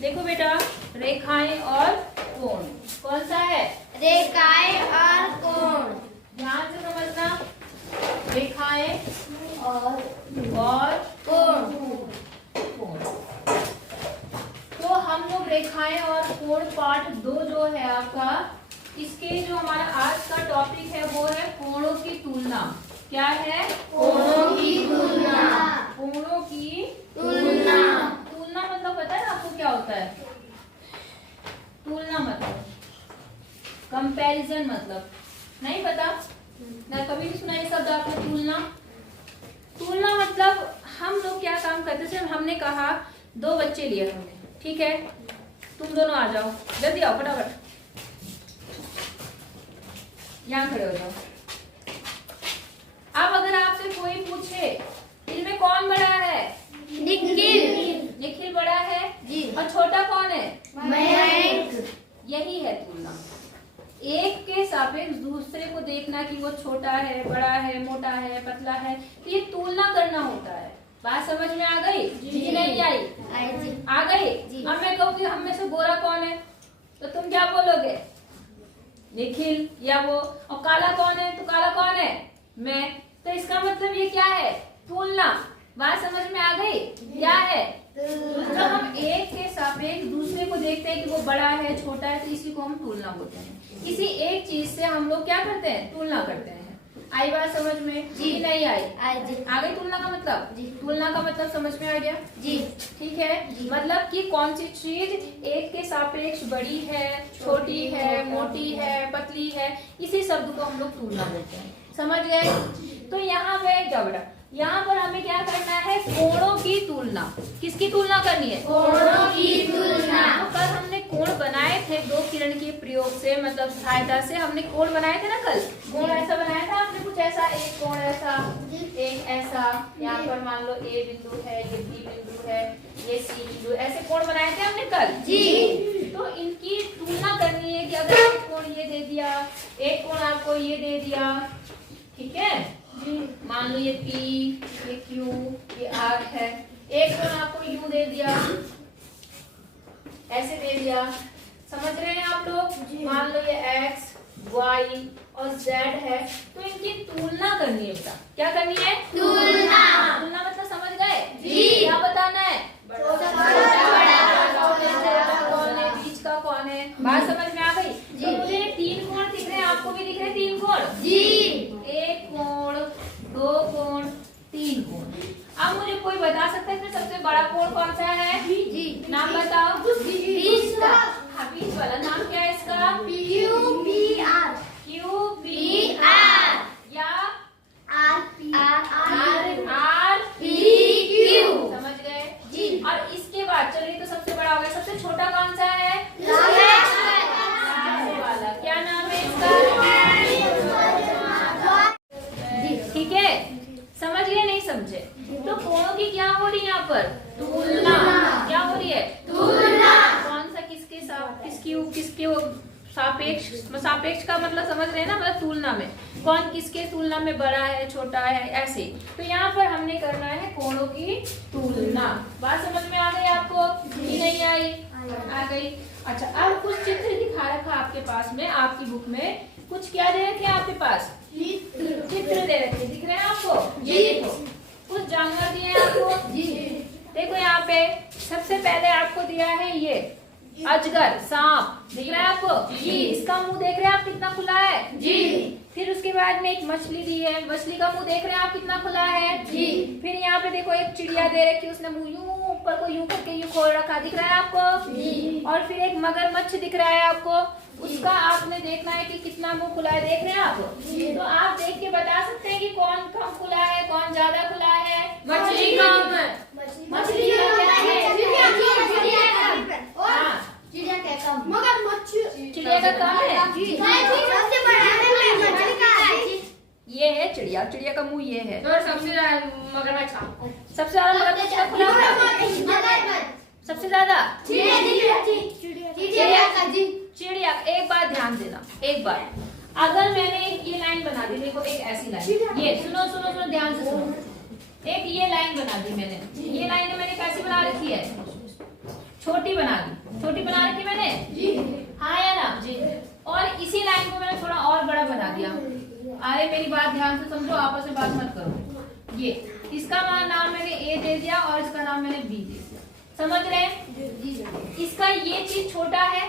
देखो बेटा, रेखाएं और कोण कौन सा है? रेखाएं और कोण। ध्यान से समझना, रेखाएं और कोण। तो हम लोग रेखाएं और कोण पार्ट 2 जो है आपका, इसके जो हमारा आज का टॉपिक है वो है कोणों की तुलना। क्या है? कोणों की तुलना। कोणों की तुलना। तुलना मतलब पता है ना आपको क्या होता है? तुलना मतलब कंपैरिजन, मतलब नहीं पता ना? कभी नहीं सुना ये शब्द आपने, तुलना? तुलना मतलब हम लोग क्या काम करते थे, हमने कहा 2 बच्चे लिए हमने, ठीक है, तुम दोनों आ जाओ, जल्दी आओ फटाफट, यहाँ खड़े हो जाओ। अब अगर आपसे कोई पूछे इनमें कौन बड़ा है? निखिल बड़ा है जी। और छोटा कौन है? मयंक। यही है तुलना। एक के सापेक्ष दूसरे को देखना कि वो छोटा है, बड़ा है, मोटा है, पतला है, तो ये तुलना करना होता है। बात समझ में आ गई? जी नहीं आई? जी। आ गई? जी। अब मैं कहूँगी हम में से गोरा कौन है, तो तुम क्या बोलोगे? निखिल या वो। और काला कौन है, तो काला कौन है? मैं। तो इसका मतलब ये क्या है? तुलना। बात समझ में आ गई? क्या है? जब हम एक के सापेक्ष दूसरे को देखते हैं कि वो बड़ा है, छोटा है, तो इसी को हम तुलना बोलते हैं। किसी एक चीज से हम लोग क्या करते हैं? तुलना करते हैं। आई बात समझ में? जी नहीं आई? जी। आ गई तुलना का मतलब? जी। तुलना का मतलब समझ में आ गया? जी। ठीक है। मतलब कि कौन सी चीज एक के सापेक्ष बड़ी है, छोटी है, मोटी है, पतली है, इसी शब्द को हम लोग तुलना बोलते हैं। समझ गए? तो यहाँ पे जबड़ा, यहाँ पर हमें क्या करना है? कोणों की तुलना। किसकी तुलना करनी है? कोणों की तुलना। तो कल हमने कोण बनाए थे 2 किरण के प्रयोग से, मतलब सहायता से हमने कोण बनाए थे ना कल। कोण ऐसा बनाया था आपने, कुछ ऐसा, एक कोण ऐसा, एक ऐसा, यहाँ पर मान लो A बिंदु है, ये B बिंदु है, ये C बिंदु, ऐसे कोण बनाए थे हमने कल। जी। तो इनकी तुलना करनी है कि अगर एक कोण ये दे दिया, एक कोण आपको ये दे दिया, ठीक है, मान लो ये P, ये Q, ये R है, एक कोण आपको U दे दिया, ऐसे दे दिया, समझ रहे हैं आप लोग? मान लो ये X, Y और Z है, तो इनकी तुलना करनी है बेटा। क्या करनी है? तुलना। तुलना मतलब समझ गए? जी। क्या बताना है? बड़ा कौन है, बीच का कौन है? बात समझ में आ गई? तो मुझे 3 कोण दिख रहे हैं, आपको भी दिख रहे हैं 3 कोण? जी। 1 कोण, 2 कोण, 3 कोण। अब मुझे कोई बता सकता है कि सबसे बड़ा कोण कौन सा है? जी। नाम बताओ। बीच का। हाँ, बीच वाला। नाम क्या है इसका? QPR। QPR या RPQ। समझ गए? जी। और इसके बाद चलिए, तो सबसे बड़ा हो गया। सबसे छोटा कौन सा है? वाला। क्या नाम है इसका? ठीक है, समझ गए? नहीं समझे? तो कोणों की क्या हो रही है यहाँ पर? तुलना। क्या हो रही है? तुलना। कौन सा किसके साथ, किसके सापेक्ष, सापेक्ष का मतलब समझ रहे हैं ना, मतलब तुलना में कौन किसके तुलना में बड़ा है, छोटा है, ऐसे। तो यहाँ पर हमने करना है कोणों की तुलना। बात समझ में आ गई आपको? जी नहीं आई? आ गई। अच्छा, अब कुछ चित्र दिखा रखा आपके पास में, आपकी बुक में कुछ क्या दे रखे आपके पास? चित्र दे रखे, दिख रहे हैं आपको? ये देखो, कुछ जानवर दिए हैं आपको। जी देखो, यहाँ पे सबसे पहले आपको दिया है ये अजगर, सांप, दिख रहा है आपको? जी। इसका मुंह देख रहे हैं आप कितना खुला है? जी। फिर उसके बाद में एक मछली दी है, मछली का मुंह देख रहे हैं आप कितना खुला है? जी। फिर यहाँ पे देखो एक चिड़िया दे रखी, उसने मुंह यूं ऊपर को यूं करके यूं खोल रखा, दिख रहा है आपको? जी। और फिर एक मगरमच्छ दिख रहा है आपको, उसका आपने देखना है कि कितना मुंह खुला है, देख रहे हैं आप? तो आप देख के बता सकते हैं कि कौन कम खुला है, कौन ज्यादा खुला है? मछली कम है। मछली चिड़िया का कम है। ये है चिड़िया, चिड़िया का मुंह ये है। सबसे मगरमच्छ का, सबसे ज्यादा मगरमच्छ का खुला है, सबसे ज्यादा चिड़िया। एक बात ध्यान देना, एक बार अगर मैंने ये लाइन बना दी, देखो एक ऐसी लाइन, ये सुनो सुनो सुनो, ध्यान से सुनो, एक ये लाइन बना दी मैंने, ये लाइन मैंने कैसी बना रखी है? छोटी बना दी, छोटी बना रखी मैंने जी। हाँ या ना जी। और इसी लाइन को मैंने थोड़ा और बड़ा बना दिया। अरे मेरी बात ध्यान से समझो, आपस में बात मत करो। ये इसका नाम मैंने ए दे दिया और इसका नाम मैंने बी दे दिया, समझ रहे हैं? इसका ये चीज छोटा है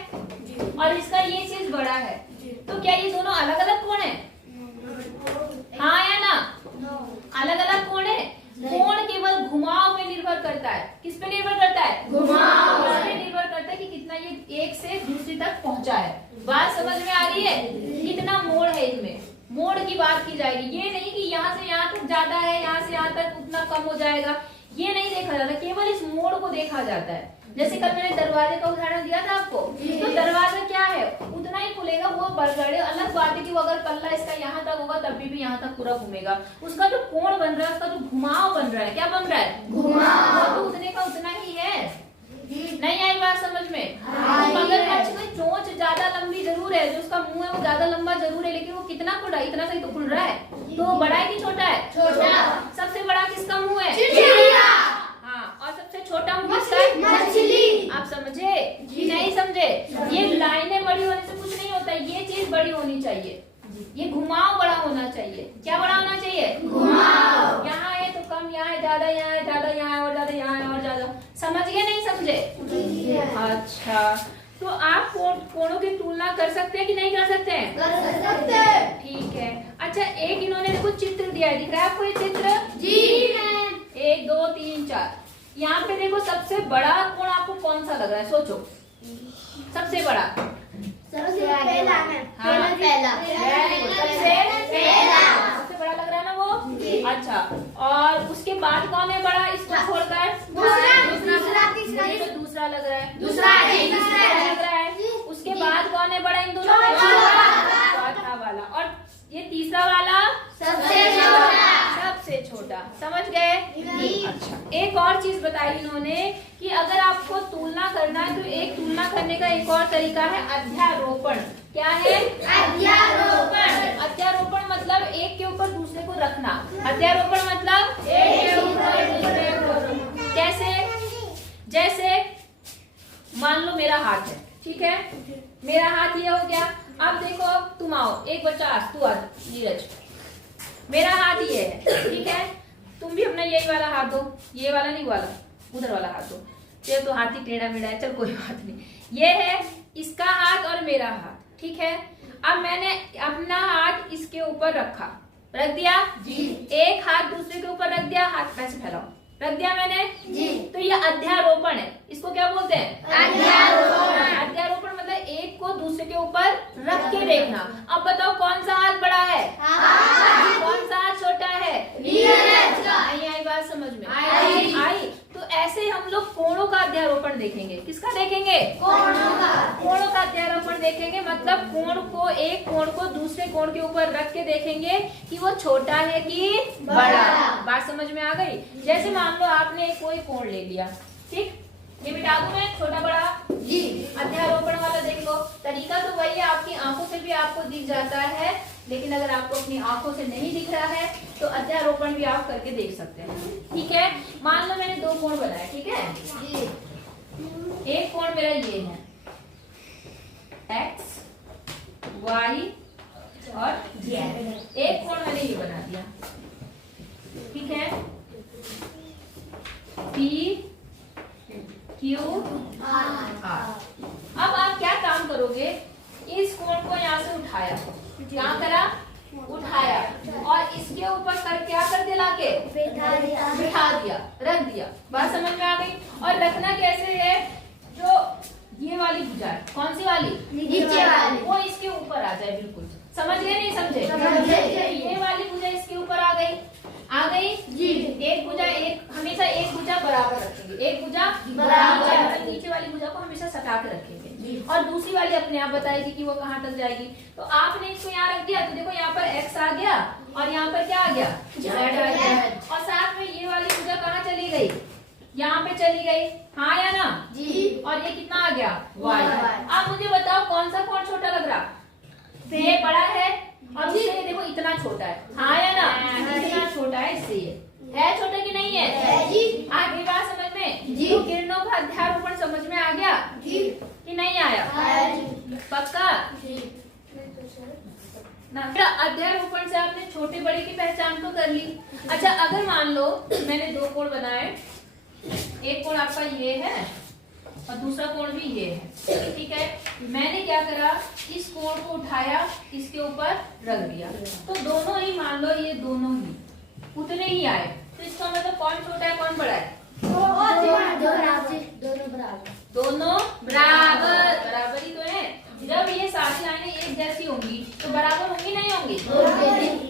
और इसका ये चीज बड़ा है, तो क्या ये दोनों अलग अलग कोण है? हाँ या ना? अलग अलग कोण है। कोण केवल घुमाव पे निर्भर करता है। किस पे निर्भर करता है? घुमाव। इस पे निर्भर करता है कि कितना ये एक से दूसरी तक पहुंचा है। बात समझ में आ रही है? कितना मोड़ है इसमें, मोड़ की बात की जाएगी। ये नहीं कि यहाँ से यहाँ तक ज्यादा है, यहाँ से यहाँ तक उतना कम हो जाएगा, ये नहीं देखा जाता, केवल इस मोड़ को देखा जाता है। जैसे कल मैंने दरवाजे का उदाहरण दिया था आपको, तो दरवाजा क्या है, उतना ही खुलेगा, वो बड़े अलग बात है कि वो अगर पल्ला इसका यहाँ तक होगा तब भी यहाँ तक पूरा घूमेगा। उसका जो कोण बन रहा है, उसका जो घुमाव बन रहा है, क्या बन रहा है? घुमाव। तो उतने का उतना ही है। नहीं आई बात समझ में? मगरमच्छ की चोंच ज्यादा लंबी जरूर है, जो उसका मुंह है वो ज्यादा लंबा जरूर है, लेकिन वो कितना खुला है? इतना सही तो खुल रहा है। तो वो बड़ा है कि छोटा है? छोटा। सबसे बड़ा किसका मुंह है? चिड़िया। हाँ, और सबसे छोटा मुंह किसका है? मछली। आप समझे कि नहीं समझे? ये लाइनें बड़ी होने से कुछ नहीं होता, ये चीज बड़ी होनी चाहिए, ये घुमाव बड़ा होना चाहिए। क्या बड़ा होना चाहिए? घुमाव। यहाँ है तो कम, यहाँ है ज्यादा, यहाँ है ज्यादा, यहाँ है और ज्यादा, यहाँ है और ज्यादा। समझ गए नहीं समझे? अच्छा, तो आप कोणों की तुलना कर सकते हैं कि नहीं कर सकते हैं? कर सकते हैं। ठीक है। अच्छा, एक इन्होंने देखो चित्र दिया है, दिख रहा है आपको ये चित्र? जी मैम। 1 2 3 4। यहाँ पे देखो सबसे बड़ा कोण आपको कौन सा लग रहा है? सोचो, सबसे बड़ा। सबसे पहला मैम। हाँ, पहला। सबसे बड़ा लग रहा है ना वो? अच्छा, और उसके बाद कौन है बड़ा इसको छोड़कर? दूसरा, तीसरा, ये तो दूसरा लग रहा है। दूसरा लग रहा है। उसके बाद कौन है बड़ा इन दोनों में? चौथा वाला। और ये तीसरा वाला? सबसे छोटा। समझ गए? अच्छा, एक और चीज बताई इन्होंने कि अगर आपको तुलना करना है तो एक तुलना करने का एक और तरीका है अध्यारोपण। क्या है? अध्यारोपण। अध्यारोपण मतलब एक के ऊपर दूसरे को रखना। अध्यारोपण मतलब एक के ऊपर दूसरे को। कैसे? जैसे मान लो मेरा हाथ है, ठीक है? मेरा हाथ ये हो गया। अब देखो, तुम आओ, एक बच्चा तू आ नीरज, मेरा हाथ ये है, ठीक है? तुम भी अपना यही वाला हाथ दो, ये वाला नहीं, वाला उधर वाला हाथ दो। ये तो हाथ ही टेढ़ा मेढ़ा है, चल कोई बात नहीं। ये है इसका हाथ और मेरा हाथ, ठीक है? अब मैंने अपना हाथ इसके ऊपर रखा, रख दिया जी। एक हाथ दूसरे के ऊपर रख दिया, हाथ पैसे फैलाओ, रख दिया मैंने जी। तो ये अध्यारोपण है। इसको क्या बोलते हैं? अध्यारोपण। अध्यारोपण मतलब एक को दूसरे के ऊपर रख के देखना। अब बताओ कौन सा हाथ बड़ा है? कौन सा हाथ छोटा है? आई बात समझ में? आई। तो ऐसे हम लोग कोणों का अध्यारोपण देखेंगे। किसका देखेंगे? कोणों का अध्यारोपण देखेंगे, मतलब कोण को, एक कोण को दूसरे कोण के ऊपर रख के देखेंगे कि वो छोटा है कि बड़ा। बात समझ में आ गई? जैसे मान लो आपने कोई कोण ले लिया, ठीक? ये मिटा दूं मैं, छोटा बड़ा जी। अध्यारोपण वाला देख लो, तरीका तो वही है, आपकी आंखों से भी आपको दिख जाता है, लेकिन अगर आपको अपनी आंखों से नहीं दिख रहा है तो अध्यारोपण भी आप करके देख सकते हैं, ठीक है? मान लो मैंने दो कोण बनाए, ठीक है जी। एक कोण मेरा ये है, x, y और z। एक कोण मैंने ये बना दिया, ठीक है? P Q R। अब आप क्या काम करोगे? इस कोण को यहाँ से उठाया, क्या करा? उठाया, और इसके ऊपर क्या कर दिया? लाके बिठा दिया, रख दिया। बात समझ में आ गई? और रखना कैसे है? जो ये वाली भुजा है, कौन सी वाली? नीचे वाली, वो इसके ऊपर आ जाए। बिल्कुल समझ गए नहीं समझे? ये वाली भुजा इसके ऊपर आ गई, आ गई जी। एक भुजा, एक हमेशा एक भुजा बराबर रखेंगे, एक भुजा बराबर, नीचे वाली भुजा को हमेशा सटा के रखेंगे, और दूसरी वाली अपने आप बताएगी कि वो कहाँ तक जाएगी। तो आपने इसको यहाँ रख दिया, तो देखो यहाँ पर x आ गया और यहाँ पर क्या आ गया? z आ गया, और साथ में ये वाली भुजा कहाँ चली गई? यहाँ पे चली गई, हाँ या ना जी। और ये कितना आ गया? y। अब मुझे बताओ कौन सा कोण छोटा लग रहा? ये बड़ा है और इससे देखो इतना छोटा है, हाँ या ना? इतना छोटा है, इससे ये है छोटा कि नहीं है? जी। आगे बात समझ में? जी। तो किरणों का अध्यारोपण समझ में आ गया? था। अध्यारोपण से आपने छोटे बड़े की पहचान तो कर ली। अच्छा, अगर मान लो मैंने दो कोण बनाए, एक कोण आपका ये है और दूसरा कोण भी ये है, ठीक है। मैंने क्या करा, इस कोण को उठाया, इसके ऊपर रख दिया, तो दोनों ही मान लो ये दोनों ही उतने ही आए, तो इसका मतलब कौन छोटा है कौन बड़ा है? दोनों बराबर, बराबर ही तो है। जब ये सारी लाइनें एक जैसी होंगी तो बराबर होंगी नहीं होंगी?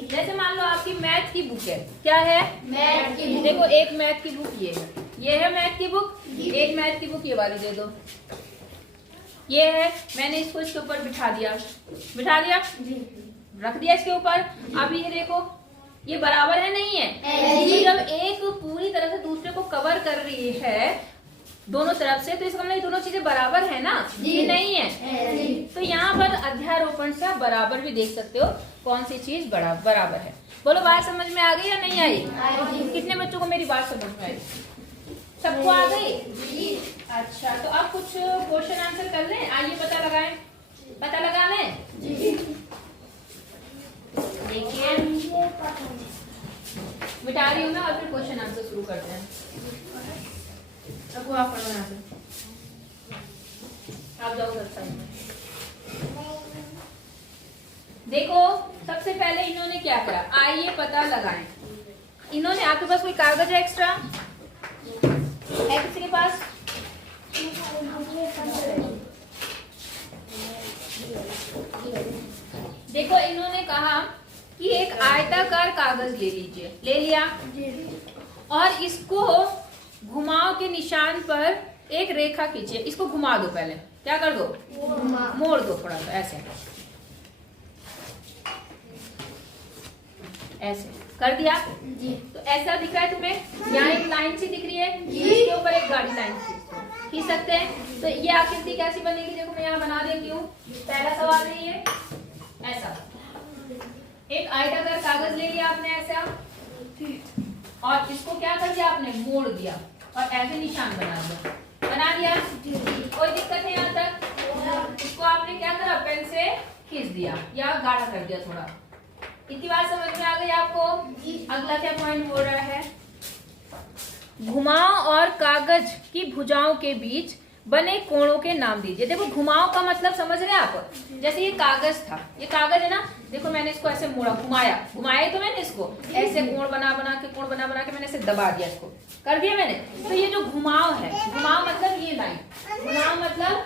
जैसे मान लो आपकी मैथ की बुक है, क्या है? मैथ की बुक। देखो एक मैथ की बुक ये है मैथ की बुक, एक मैथ की बुक ये वाली दे दो, ये है। मैंने इसको इसके ऊपर बिठा दिया रख दिया इसके ऊपर। अब ये देखो ये बराबर है नहीं है? जब एक पूरी तरह से दूसरे को कवर कर रही है दोनों तरफ से, तो इसका मतलब दोनों चीजें बराबर है ना? जी नहीं है। तो यहाँ पर अध्यारोपण से आप बराबर भी देख सकते हो कौन सी चीज बराबर है। बोलो बात समझ में आ गई या नहीं आई? कितने बच्चों को मेरी बात समझ में आई? सबको आ गई? अच्छा, तो अब कुछ क्वेश्चन आंसर कर लें, आइए पता लगाएं। पता लगा लें। देखिए मिटा रही हूँ मैं और फिर क्वेश्चन आंसर शुरू करते हैं। अब आप पढ़ना है, आप जाओ उधर साइड में। देखो सबसे पहले इन्होंने क्या करा, आइए पता लगाएं। इन्होंने, आपके पास कोई कागज है एक्स्ट्रा? है किसी के पास? देखो इन्होंने कहा कि एक आयताकार कागज ले लीजिए, ले लिया, और इसको घुमाव के निशान पर एक रेखा खींचिए। इसको घुमा दो, पहले क्या कर दो? मोड़ दो थोड़ा सा, ऐसे ऐसे कर दिया जी। तो ऐसा दिख रहा है तुम्हें? यहाँ एक लाइन सी दिख रही है, इसके ऊपर एक गाड़ी लाइन खींच सकते हैं। तो ये आकृति कैसी बनेगी? देखो मैं यहाँ बना देती हूँ। पहला सवाल है ये, ऐसा एक आयताकार कागज ले लिया आपने ऐसा, और इसको क्या कर दिया आपने? मोड़ दिया और ऐसे निशान बना दिया। कोई दिक्कत है यहाँ तक? इसको आपने क्या करा? पेन से खींच दिया या गाढ़ा कर दिया थोड़ा। इतनी बात समझ में आ गई आपको? अगला क्या पॉइंट हो रहा है? घुमाव और कागज की भुजाओं के बीच बने कोणों के नाम दीजिए। देखो घुमाव का मतलब समझ रहे हैं आप? जैसे ये कागज था, ये कागज है ना, देखो मैंने इसको ऐसे मोड़ा, घुमाया तो मैंने इसको ऐसे कोण बना बना के मैंने ऐसे दबा दिया, इसको कर दिया मैंने। तो ये जो घुमाव है, घुमाव मतलब ये लाइन, घुमाव मतलब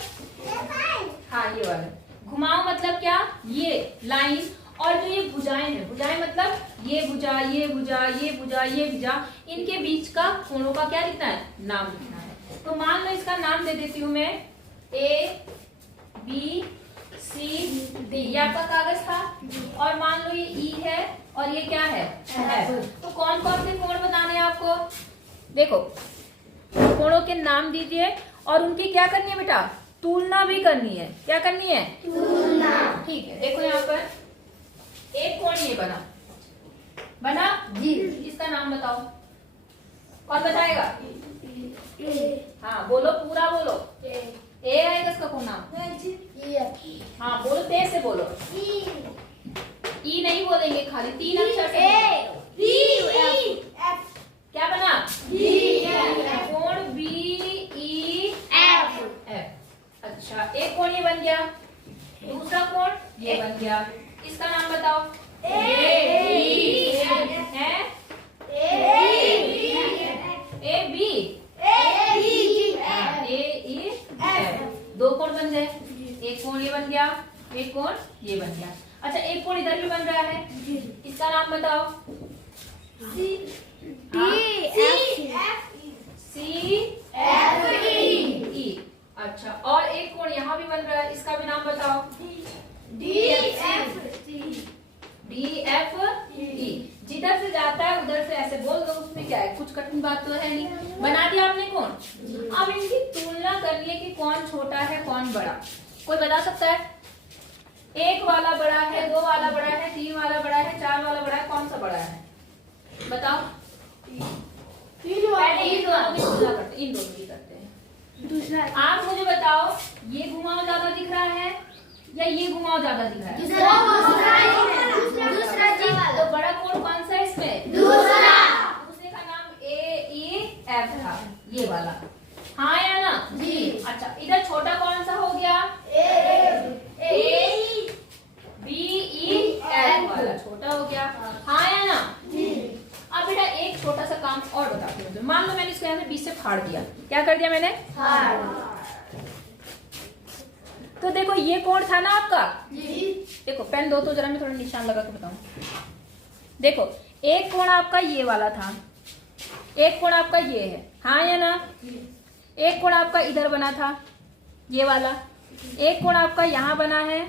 हाँ ये वाला घुमाव मतलब क्या? ये लाइन। और जो ये भुजाएं हैं, भुजाएं मतलब ये भुजा, ये भुजा, ये भुजा, ये भुजा, इनके बीच का कोणों का क्या लिखना है? नाम लिखना है। तो मान लो इसका नाम दे देती हूँ मैं A B C D। ये आपका कागज था, और मान लो ये E है और ये क्या है? F। तो कौन कौन से कोण बताने हैं आपको? देखो कोणों के नाम दीजिए और उनकी क्या करनी है बेटा? तुलना भी करनी है। क्या करनी है? तुलना। ठीक है, देखो यहाँ पर एक कोण ये बना जी, इसका नाम बताओ, कौन बताएगा? हाँ बोलो, पूरा बोलो। ए आएगा इसका कौन नाम? हाँ बोलो, तेज से बोलो। ई नहीं बोलेंगे, खाली 3 अक्षर से। क्या बना? कोण BEF। अच्छा, एक कोण ये बन गया, दूसरा कोण ये बन गया, इसका नाम बताओ। दो कोण बन गए, एक कोण ये बन गया, एक कोण ये बन गया। अच्छा, एक कोण इधर भी बन रहा है, इसका नाम बताओ। CFE। अच्छा, और एक कोण यहाँ भी बन रहा है, इसका भी नाम बताओ। DFE। जिधर से जाता है उधर से ऐसे बोल दो, उसमें क्या है? कुछ कठिन बात तो है नहीं। बना दिया आपने कोण। अब इनकी तुलना करनी है कि कौन छोटा है कौन बड़ा। कोई बता सकता है? 1 वाला बड़ा है, 2 वाला बड़ा है, 3 वाला बड़ा है, 4 वाला बड़ा है, कौन सा बड़ा है? बताओ। पहले इन दोनों की तुलना करते हैं, आप मुझे बताओ, ये घुमाव ज्यादा दिख रहा है या ये घुमाव ज्यादा दिख रहा है? दूसरा जी तो बड़ा कोण कौन सा है इसमें? दूसरा। दूसरे का नाम AEF था, ये वाला। हाँ या ना? जी। अच्छा, इधर छोटा कौन सा हो गया? ABEF वाला छोटा हो गया। हाँ या ना? अब बेटा एक छोटा सा काम और बताती हूँ। मान लो मैंने इसको यहाँ से बीच से फाड़ दिया। क्या कर दिया मैंने? तो देखो ये कोण था ना आपका। देखो पेन दो तो जरा मैं थोड़ा निशान लगा के बताऊं। देखो एक कोण आपका ये वाला था, एक कोण आपका ये है। हाँ या ना? एक कोण आपका इधर बना था, ये वाला। एक कोण आपका यहाँ बना है,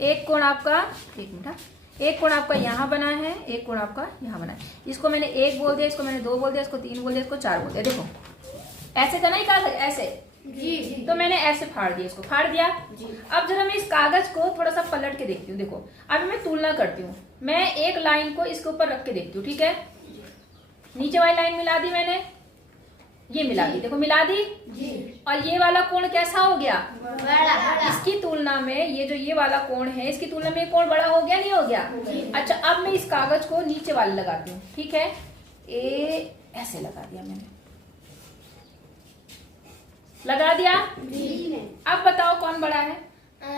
एक कोण आपका, एक मिनट, एक कोण आपका यहाँ बना है, एक कोण आपका यहाँ बना है। इसको मैंने 1 बोल दिया, इसको मैंने 2 बोल दिया, इसको 3 बोल दिया, इसको 4 बोल दिया। देखो ऐसे था ना ये कागज, ऐसे। जी। तो मैंने ऐसे फाड़ दिया, इसको फाड़ दिया। अब जरा मैं इस कागज को थोड़ा सा पलट के देखती हूँ। देखो अभी मैं तुलना करती हूँ। मैं एक लाइन को इसके ऊपर रख के देखती हूँ, ठीक है? नीचे वाली लाइन मिला दी मैंने, ये मिला दी, देखो मिला दी। और ये वाला कोण कैसा हो गया? बड़ा। इसकी तुलना में ये जो ये वाला कोण है, इसकी तुलना में कोण बड़ा हो गया, नहीं हो गया? अच्छा, अब मैं इस कागज को नीचे वाले लगाती हूँ, ठीक है? ऐसे लगा दिया मैंने, लगा दिया। अब बताओ कौन बड़ा है?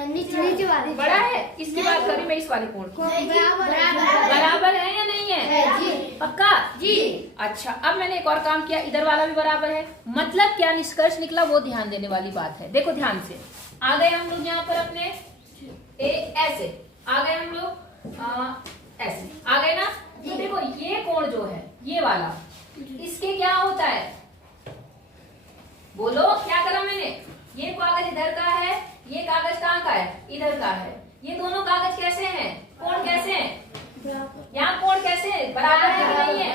नीचे वाली बड़ा है। इसकी बात करी मैं इस वाले कोण की। बराबर है या नहीं है? पक्का? जी। अच्छा, अब मैंने एक और काम किया, इधर वाला भी बराबर है। मतलब क्या निष्कर्ष निकला, वो ध्यान देने वाली बात है। देखो ध्यान से, आ गए हम लोग यहाँ पर अपने ऐसे आ गए हम लोग, ऐसे आ गए ना? तो देखो ये कोण जो है, ये वाला, इसके क्या होता है? बोलो क्या करा मैंने? ये कागज इधर का है, ये कागज कहाँ का है? इधर का है। ये दोनों कागज कैसे हैं? कोण कैसे हैं? यहाँ कोण कैसे है? बराबर है कि नहीं है?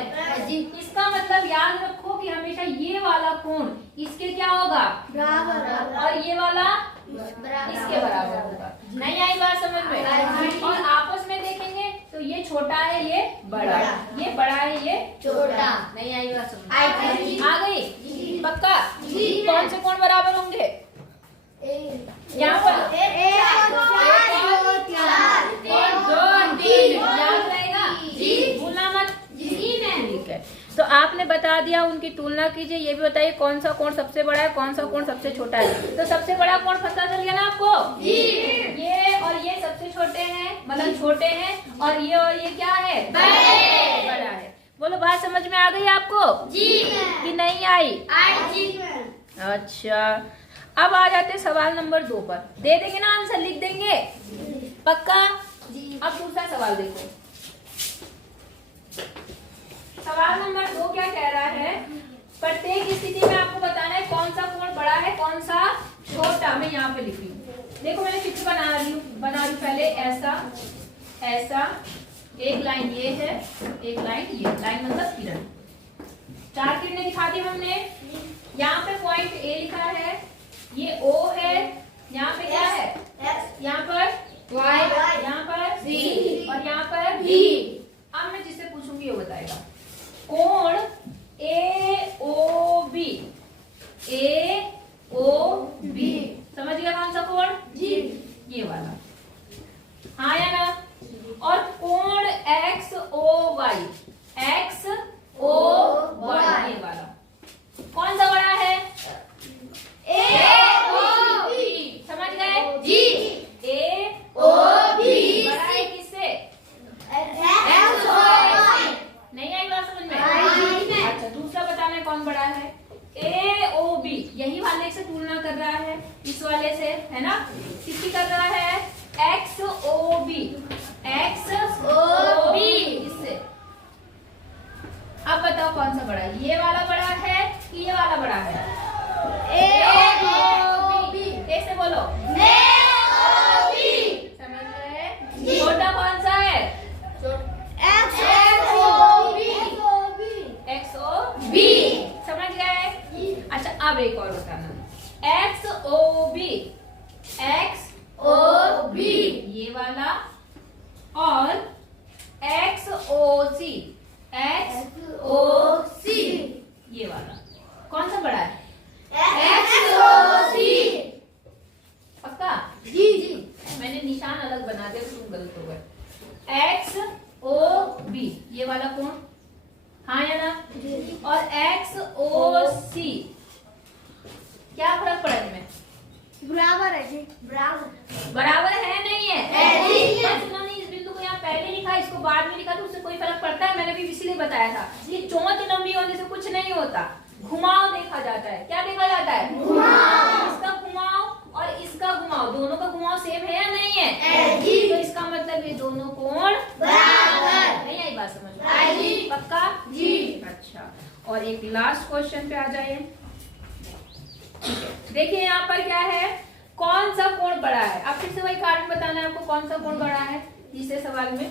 इसका मतलब याद रखो कि हमेशा ये वाला कोण इसके क्या होगा? और ये वाला इसके बराबर होगा। नहीं आई बात समझ में? और आपस में देखेंगे तो ये छोटा है, ये बड़ा, ये बड़ा है, ये छोटा। नहीं आई बात समझ में? आ गई? पक्का? कौन से कोण बराबर होंगे? यहाँ पर 1 2 3 याद रहेगा? भूलना मत। ठीक है, तो आपने बता दिया, उनकी तुलना कीजिए। ये भी बताइए कौन सा कोण सबसे बड़ा है, कौन सा कोण सबसे छोटा है। तो सबसे बड़ा कोण पता चल गया ना आपको? ये और ये सबसे छोटे हैं, मतलब छोटे हैं, और ये क्या है? बड़ा है। बोलो बात समझ में आ गई आपको? कि नहीं आई? अच्छा, अब आ जाते सवाल नंबर 2 पर। दे देंगे ना आंसर, लिख देंगे? पक्का? अब दूसरा सवाल देखो। सवाल नंबर 2 क्या कह रहा है? प्रत्येक स्थिति में आपको बताना है कौन सा कोण बड़ा है, कौन सा छोटा। मैं यहाँ पे लिख रही हूँ। देखो मैंने चित्र बना रही हूँ पहले। ऐसा ऐसा, एक लाइन ये है, एक लाइन ये, लाइन मतलब किरण। 4 किरणें दिखा दी हमने। यहाँ पे पॉइंट A लिखा है, ये O है, यहाँ पे क्या है? यहाँ पर Y, यहाँ पर C और यहाँ पर B। अब मैं जिससे पूछूंगी वो बताएगा। कोण AOB, AOB समझ गया कौन सा कोण? ये वाला। हाँ या ना? और कोण XOY, XOY ये वाला कौन सा बड़ा है? AOB। समझ गए? AOB बड़ा है किससे? नहीं आई बात समझ में? अच्छा, दूसरा बताना है कौन बड़ा है? AOB यही वाले से तुलना कर रहा है, इस वाले से, है ना? किसकी कर रहा है? XOB इससे। अब बताओ कौन सा बड़ा है? ये वाला बड़ा है कि ये वाला बड़ा है? AOB। कैसे बोलो? समझ गए? छोटा कौन सा है? XOB। समझ गए? अच्छा, अब एक और बताना। XOB ये वाला, और XOC ये वाला, कौन सा बड़ा है? XOC बराबर है जी। बराबर है नहीं है? बस उन्होंने इस बिंदु को यहाँ पहले लिखा, इसको बाद में लिखा तो उससे कोई फर्क पड़ता है? मैंने भी इसीलिए बताया था कि चोंच लंबी होने से कुछ नहीं होता, घुमाव देखा जाता है। क्या देखा जाता है? इसका घुमाव और इसका घुमाव, दोनों का घुमाव सेम है या नहीं है? तो इसका मतलब ये दोनों कोण बराबर। नहीं आई बात समझ में? पक्का जी। अच्छा, और एक लास्ट क्वेश्चन पे आ जाइए। देखिए यहाँ पर क्या है, कौन सा कोण बड़ा है? अब फिर से वही कारण बताना है आपको, कौन सा कोण बड़ा है। तीसरे सवाल में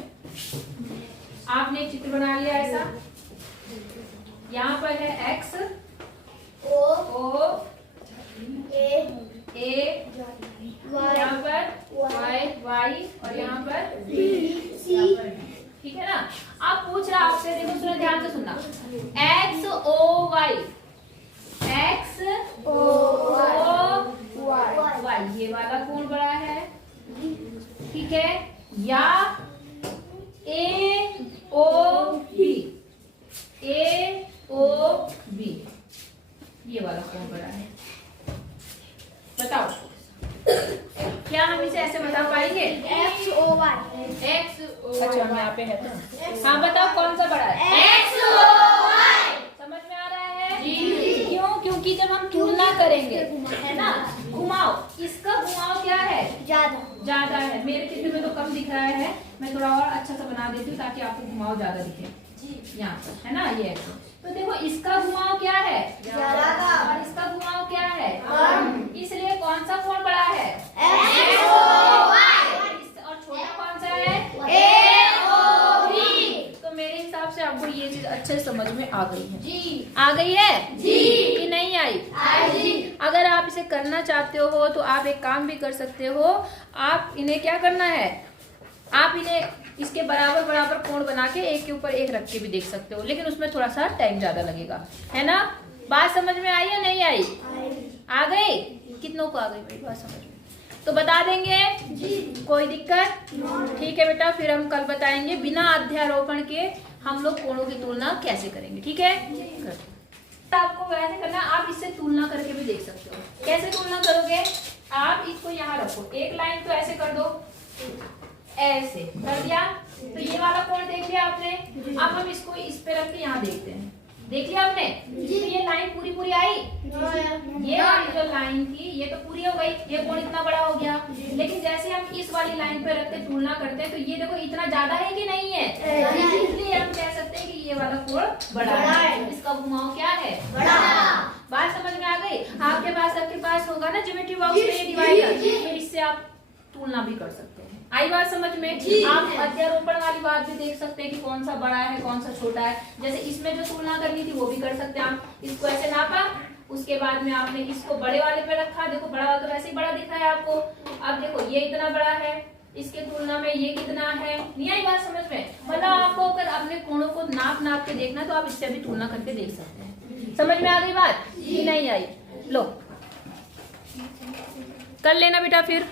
आपने एक चित्र बना लिया ऐसा, यहाँ पर है x, O, A, यहाँ पर y, और यहाँ पर B। ठीक है ना? आप पूछ रहा आपसे, देखो सुनो ध्यान से सुनना, x O y, x O y, ये वाला कोण बड़ा है, ठीक है, या A O B, ये वाला कोण बड़ा है। बताओ क्या हम इसे ऐसे बता पाएंगे? X O Y। अच्छा हम यहाँ पे है तो हाँ बताओ कौन सा बड़ा है? समझ में आ रहा है? क्यों? क्योंकि जब हम तुलना करेंगे, है ना, घुमाव, इसका घुमाव क्या है? ज्यादा है। मेरे चित्र में तो कम दिख रहा है, मैं थोड़ा और अच्छा सा बना देती हूँ ताकि आपको घुमाव ज्यादा दिखे। यहाँ पर है ना, ये तो देखो इसका घुमाव क्या है? ज्यादा। और इसका घुमाव क्या है? कम। इसलिए कौन सा कोण बड़ा है? X O Y। और छोटा कौन सा है? A O B। तो मेरे हिसाब से आपको ये चीज अच्छे समझ में आ गई है जी। आ गई है जी कि नहीं आई? जी। अगर आप इसे करना चाहते हो तो आप एक काम भी कर सकते हो, आप इन्हें क्या करना है, आप इन्हें इसके बराबर बराबर कोण बना के एक के ऊपर एक रख के भी देख सकते हो, लेकिन उसमें थोड़ा सा टाइम ज्यादा लगेगा, है ना? बात समझ में आई या नहीं आई? आ गई? कितनों को आ गई मेरी बात समझ में? तो बता देंगे जी, कोई दिक्कत? ठीक है बेटा, फिर हम कल बताएंगे बिना अध्यारोपण के हम लोग कोणों की तुलना कैसे करेंगे। ठीक है, आपको वैसे करना, आप इससे तुलना करके भी देख सकते हो। कैसे तुलना करोगे? आप इसको यहाँ रखो, एक लाइन तो ऐसे कर दो, ऐसे कर दिया तो ये वाला कोण देख लिया आपने। अब हम इसको इस पे रख के यहाँ देखते हैं, देख लिया आपने? तो ये लाइन पूरी पूरी आई, ये वाली जो लाइन थी ये तो पूरी हो गई, ये कोण इतना बड़ा हो गया। लेकिन जैसे हम इस वाली लाइन पे रख के तुलना करते हैं तो ये देखो इतना ज्यादा है कि नहीं है, इसलिए हम कह सकते हैं कि ये वाला कोण बड़ा है, इसका घुमाव क्या है? बड़ा। बात समझ में आ गई? आपके पास होगा ना ज्योमेट्री बॉक्स में ये डिवाइडर, तो इससे आप तुलना भी कर सकते हैं। आई बात समझ में? आप अध्यारोपण वाली बात भी देख सकते हैं कि कौन सा बड़ा है कौन सा छोटा है। जैसे इसमें जो तुलना करनी थी वो भी कर सकते हैं आप, इसको ऐसे नापा, उसके बाद में आपने इसको बड़े वाले पे रखा, देखो बड़ा वाला तो वैसे ही बड़ा दिख रहा है आपको। अब देखो ये इतना बड़ा है, इसके तुलना में ये कितना है, नहीं आई बात समझ में? मतलब आपको अगर अपने कोणों को नाप के देखना तो आप इससे भी तुलना करके देख सकते हैं। समझ में आ गई बात? नहीं आई? लो कर लेना बेटा फिर।